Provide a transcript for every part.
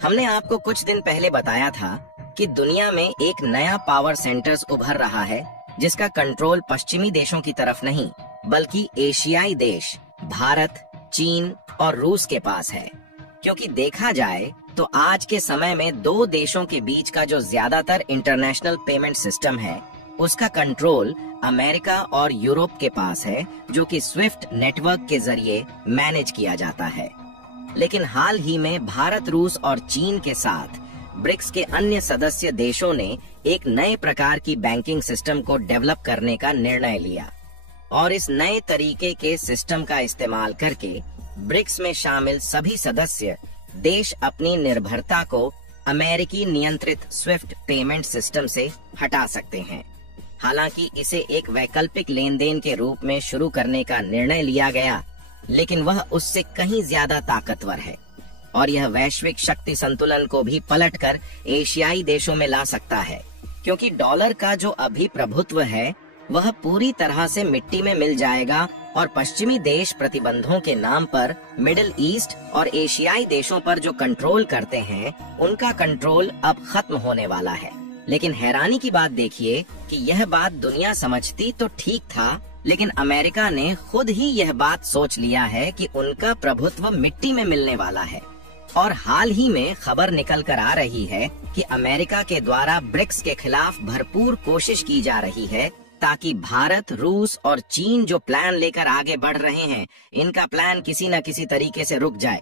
हमने आपको कुछ दिन पहले बताया था कि दुनिया में एक नया पावर सेंटर्स उभर रहा है जिसका कंट्रोल पश्चिमी देशों की तरफ नहीं बल्कि एशियाई देश भारत, चीन और रूस के पास है। क्योंकि देखा जाए तो आज के समय में दो देशों के बीच का जो ज्यादातर इंटरनेशनल पेमेंट सिस्टम है उसका कंट्रोल अमेरिका और यूरोप के पास है, जो कि स्विफ्ट नेटवर्क के जरिए मैनेज किया जाता है। लेकिन हाल ही में भारत, रूस और चीन के साथ ब्रिक्स के अन्य सदस्य देशों ने एक नए प्रकार की बैंकिंग सिस्टम को डेवलप करने का निर्णय लिया और इस नए तरीके के सिस्टम का इस्तेमाल करके ब्रिक्स में शामिल सभी सदस्य देश अपनी निर्भरता को अमेरिकी नियंत्रित स्विफ्ट पेमेंट सिस्टम से हटा सकते हैं। हालांकि इसे एक वैकल्पिक लेन देन के रूप में शुरू करने का निर्णय लिया गया, लेकिन वह उससे कहीं ज्यादा ताकतवर है और यह वैश्विक शक्ति संतुलन को भी पलटकर एशियाई देशों में ला सकता है, क्योंकि डॉलर का जो अभी प्रभुत्व है वह पूरी तरह से मिट्टी में मिल जाएगा और पश्चिमी देश प्रतिबंधों के नाम पर मिडिल ईस्ट और एशियाई देशों पर जो कंट्रोल करते हैं उनका कंट्रोल अब खत्म होने वाला है। लेकिन हैरानी की बात देखिए कि यह बात दुनिया समझती तो ठीक था, लेकिन अमेरिका ने खुद ही यह बात सोच लिया है कि उनका प्रभुत्व मिट्टी में मिलने वाला है। और हाल ही में खबर निकल कर आ रही है कि अमेरिका के द्वारा ब्रिक्स के खिलाफ भरपूर कोशिश की जा रही है ताकि भारत, रूस और चीन जो प्लान लेकर आगे बढ़ रहे हैं इनका प्लान किसी न किसी तरीके से रुक जाए।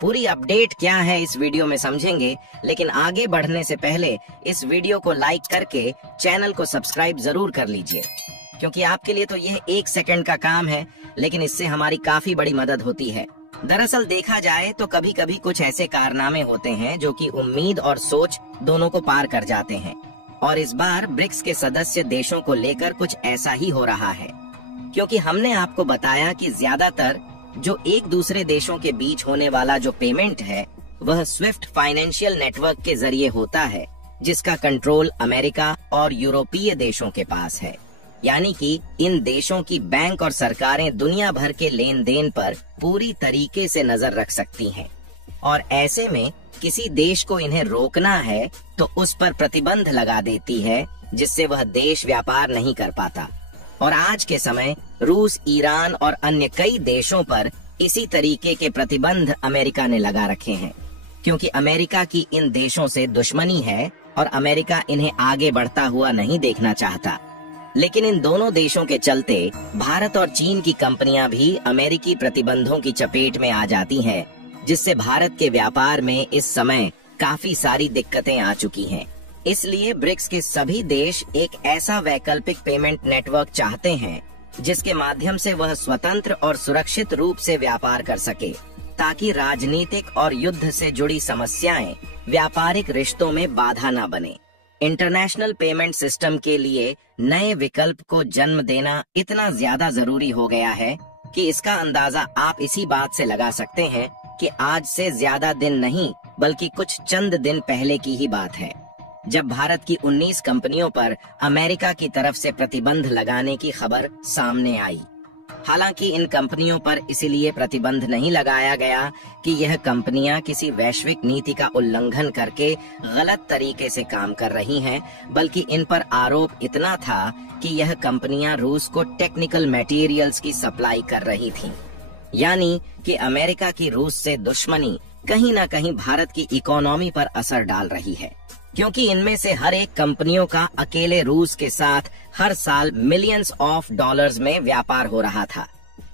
पूरी अपडेट क्या है इस वीडियो में समझेंगे, लेकिन आगे बढ़ने से पहले इस वीडियो को लाइक करके चैनल को सब्सक्राइब जरूर कर लीजिए, क्योंकि आपके लिए तो यह 1 सेकंड का काम है, लेकिन इससे हमारी काफी बड़ी मदद होती है। दरअसल देखा जाए तो कभी कभी कुछ ऐसे कारनामे होते हैं जो कि उम्मीद और सोच दोनों को पार कर जाते हैं, और इस बार ब्रिक्स के सदस्य देशों को लेकर कुछ ऐसा ही हो रहा है। क्योंकि हमने आपको बताया कि ज्यादातर जो एक दूसरे देशों के बीच होने वाला जो पेमेंट है वह स्विफ्ट फाइनेंशियल नेटवर्क के जरिए होता है, जिसका कंट्रोल अमेरिका और यूरोपीय देशों के पास है। यानी कि इन देशों की बैंक और सरकारें दुनिया भर के लेन देन पर पूरी तरीके से नजर रख सकती हैं, और ऐसे में किसी देश को इन्हें रोकना है तो उस पर प्रतिबंध लगा देती है, जिससे वह देश व्यापार नहीं कर पाता। और आज के समय रूस, ईरान और अन्य कई देशों पर इसी तरीके के प्रतिबंध अमेरिका ने लगा रखे हैं, क्योंकि अमेरिका की इन देशों से दुश्मनी है और अमेरिका इन्हें आगे बढ़ता हुआ नहीं देखना चाहता। लेकिन इन दोनों देशों के चलते भारत और चीन की कंपनियां भी अमेरिकी प्रतिबंधों की चपेट में आ जाती हैं, जिससे भारत के व्यापार में इस समय काफी सारी दिक्कतें आ चुकी हैं। इसलिए ब्रिक्स के सभी देश एक ऐसा वैकल्पिक पेमेंट नेटवर्क चाहते हैं जिसके माध्यम से वह स्वतंत्र और सुरक्षित रूप से व्यापार कर सके, ताकि राजनीतिक और युद्ध से जुड़ी समस्याएं व्यापारिक रिश्तों में बाधा न बने। इंटरनेशनल पेमेंट सिस्टम के लिए नए विकल्प को जन्म देना इतना ज्यादा जरूरी हो गया है कि इसका अंदाजा आप इसी बात से लगा सकते हैं कि आज से ज्यादा दिन नहीं बल्कि कुछ चंद दिन पहले की ही बात है, जब भारत की 19 कंपनियों पर अमेरिका की तरफ से प्रतिबंध लगाने की खबर सामने आई। हालांकि इन कंपनियों पर इसीलिए प्रतिबंध नहीं लगाया गया कि यह कंपनियां किसी वैश्विक नीति का उल्लंघन करके गलत तरीके से काम कर रही हैं, बल्कि इन पर आरोप इतना था कि यह कंपनियां रूस को टेक्निकल मटेरियल्स की सप्लाई कर रही थीं। यानी कि अमेरिका की रूस से दुश्मनी कहीं न कहीं भारत की इकोनॉमी पर असर डाल रही है, क्योंकि इनमें से हर एक कंपनियों का अकेले रूस के साथ हर साल मिलियंस ऑफ डॉलर्स में व्यापार हो रहा था।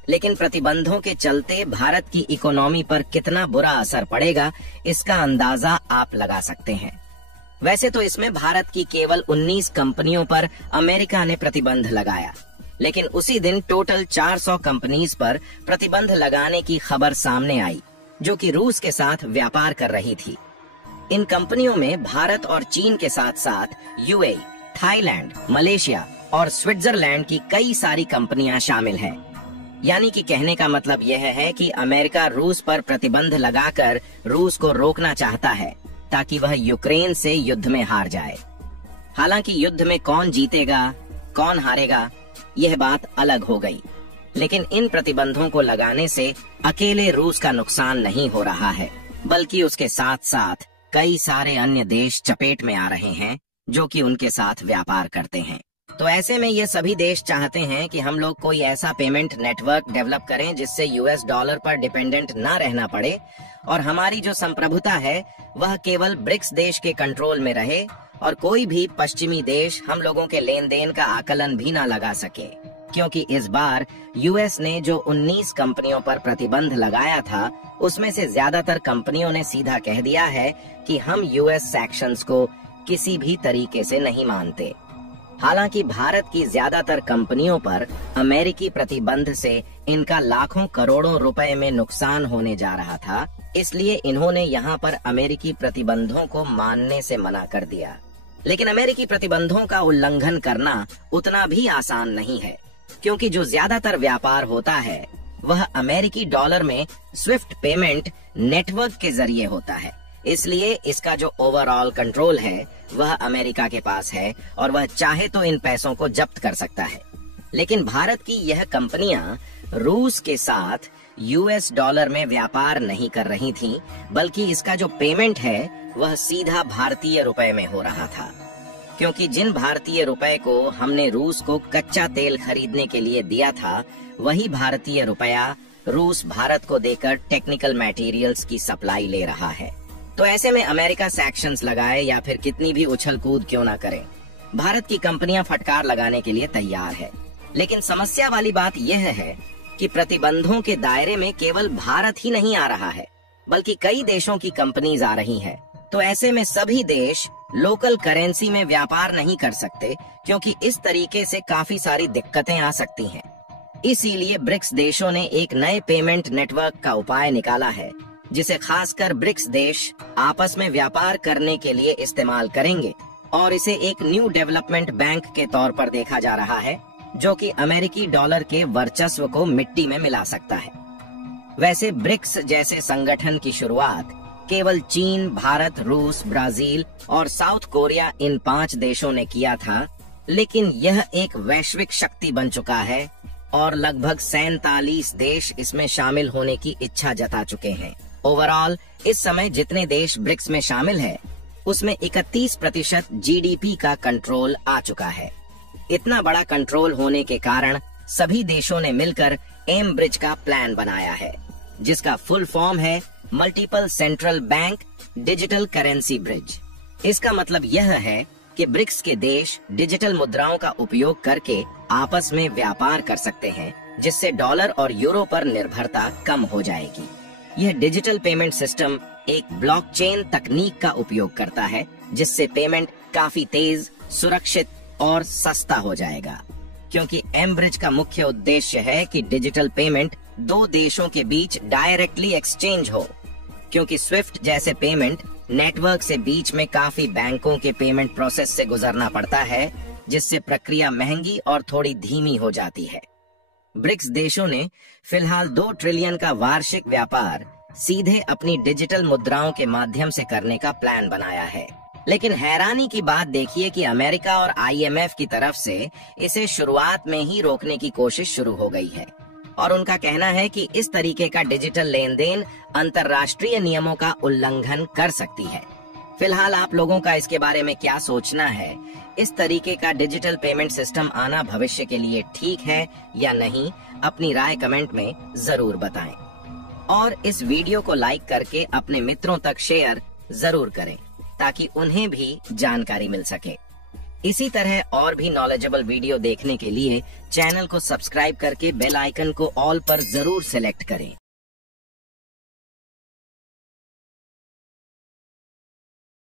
लेकिन प्रतिबंधों के चलते भारत की इकोनॉमी पर कितना बुरा असर पड़ेगा इसका अंदाजा आप लगा सकते हैं। वैसे तो इसमें भारत की केवल 19 कंपनियों पर अमेरिका ने प्रतिबंध लगाया, लेकिन उसी दिन टोटल 400 कंपनीज पर प्रतिबंध लगाने की खबर सामने आई, जो कि रूस के साथ व्यापार कर रही थी। इन कंपनियों में भारत और चीन के साथ साथ यूएई, थाईलैंड, मलेशिया और स्विट्जरलैंड की कई सारी कंपनियां शामिल हैं। यानी कि कहने का मतलब यह है कि अमेरिका रूस पर प्रतिबंध लगाकर रूस को रोकना चाहता है ताकि वह यूक्रेन से युद्ध में हार जाए। हालांकि युद्ध में कौन जीतेगा, कौन हारेगा, यह बात अलग हो गई, लेकिन इन प्रतिबंधों को लगाने से अकेले रूस का नुकसान नहीं हो रहा है, बल्कि उसके साथ साथ कई सारे अन्य देश चपेट में आ रहे हैं जो कि उनके साथ व्यापार करते हैं। तो ऐसे में ये सभी देश चाहते हैं कि हम लोग कोई ऐसा पेमेंट नेटवर्क डेवलप करें जिससे यूएस डॉलर पर डिपेंडेंट ना रहना पड़े और हमारी जो संप्रभुता है वह केवल ब्रिक्स देश के कंट्रोल में रहे और कोई भी पश्चिमी देश हम लोगों के लेन देन का आकलन भी ना लगा सके, क्योंकि इस बार यूएस ने जो 19 कंपनियों पर प्रतिबंध लगाया था उसमें से ज्यादातर कंपनियों ने सीधा कह दिया है कि हम यूएस सैंक्शंस को किसी भी तरीके से नहीं मानते। हालांकि भारत की ज्यादातर कंपनियों पर अमेरिकी प्रतिबंध से इनका लाखों करोड़ों रुपए में नुकसान होने जा रहा था, इसलिए इन्होंने यहाँ पर अमेरिकी प्रतिबंधों को मानने से मना कर दिया। लेकिन अमेरिकी प्रतिबंधों का उल्लंघन करना उतना भी आसान नहीं है, क्योंकि जो ज्यादातर व्यापार होता है वह अमेरिकी डॉलर में स्विफ्ट पेमेंट नेटवर्क के जरिए होता है। इसलिए इसका जो ओवरऑल कंट्रोल है वह अमेरिका के पास है और वह चाहे तो इन पैसों को जब्त कर सकता है। लेकिन भारत की यह कंपनियां रूस के साथ यूएस डॉलर में व्यापार नहीं कर रही थीं, बल्कि इसका जो पेमेंट है वह सीधा भारतीय रुपए में हो रहा था, क्योंकि जिन भारतीय रुपए को हमने रूस को कच्चा तेल खरीदने के लिए दिया था वही भारतीय रुपया रूस भारत को देकर टेक्निकल मटेरियल्स की सप्लाई ले रहा है। तो ऐसे में अमेरिका सैंक्शंस लगाए या फिर कितनी भी उछल कूद क्यों ना करे, भारत की कंपनियां फटकार लगाने के लिए तैयार है। लेकिन समस्या वाली बात यह है कि प्रतिबंधों के दायरे में केवल भारत ही नहीं आ रहा है, बल्कि कई देशों की कंपनीज आ रही हैं। तो ऐसे में सभी देश लोकल करेंसी में व्यापार नहीं कर सकते, क्योंकि इस तरीके से काफी सारी दिक्कतें आ सकती हैं। इसीलिए ब्रिक्स देशों ने एक नए पेमेंट नेटवर्क का उपाय निकाला है, जिसे खासकर ब्रिक्स देश आपस में व्यापार करने के लिए इस्तेमाल करेंगे और इसे एक न्यू डेवलपमेंट बैंक के तौर पर देखा जा रहा है, जो कि अमेरिकी डॉलर के वर्चस्व को मिट्टी में मिला सकता है। वैसे ब्रिक्स जैसे संगठन की शुरुआत केवल चीन, भारत, रूस, ब्राजील और साउथ कोरिया इन 5 देशों ने किया था, लेकिन यह एक वैश्विक शक्ति बन चुका है और लगभग 47 देश इसमें शामिल होने की इच्छा जता चुके हैं। ओवरऑल इस समय जितने देश ब्रिक्स में शामिल है उसमें 31% जीडीपी का कंट्रोल आ चुका है। इतना बड़ा कंट्रोल होने के कारण सभी देशों ने मिलकर एम ब्रिज का प्लान बनाया है, जिसका फुल फॉर्म है multiple central bank digital currency bridge. इसका मतलब यह है कि ब्रिक्स के देश डिजिटल मुद्राओं का उपयोग करके आपस में व्यापार कर सकते हैं, जिससे डॉलर और यूरो पर निर्भरता कम हो जाएगी। यह डिजिटल पेमेंट सिस्टम एक ब्लॉकचेन तकनीक का उपयोग करता है, जिससे पेमेंट काफी तेज, सुरक्षित और सस्ता हो जाएगा। क्योंकि एम ब्रिज का मुख्य उद्देश्य है कि डिजिटल पेमेंट 2 देशों के बीच डायरेक्टली एक्सचेंज हो, क्योंकि स्विफ्ट जैसे पेमेंट नेटवर्क से बीच में काफी बैंकों के पेमेंट प्रोसेस से गुजरना पड़ता है, जिससे प्रक्रिया महंगी और थोड़ी धीमी हो जाती है। ब्रिक्स देशों ने फिलहाल 2 ट्रिलियन का वार्षिक व्यापार सीधे अपनी डिजिटल मुद्राओं के माध्यम से करने का प्लान बनाया है। लेकिन हैरानी की बात देखिए कि अमेरिका और आईएमएफ की तरफ से इसे शुरुआत में ही रोकने की कोशिश शुरू हो गई है और उनका कहना है कि इस तरीके का डिजिटल लेन देन अंतर्राष्ट्रीय नियमों का उल्लंघन कर सकती है। फिलहाल आप लोगों का इसके बारे में क्या सोचना है? इस तरीके का डिजिटल पेमेंट सिस्टम आना भविष्य के लिए ठीक है या नहीं? अपनी राय कमेंट में जरूर बताएं और इस वीडियो को लाइक करके अपने मित्रों तक शेयर जरूर करें, ताकि उन्हें भी जानकारी मिल सके। इसी तरह और भी नॉलेजेबल वीडियो देखने के लिए चैनल को सब्सक्राइब करके बेल आइकन को ऑल पर जरूर सेलेक्ट करें।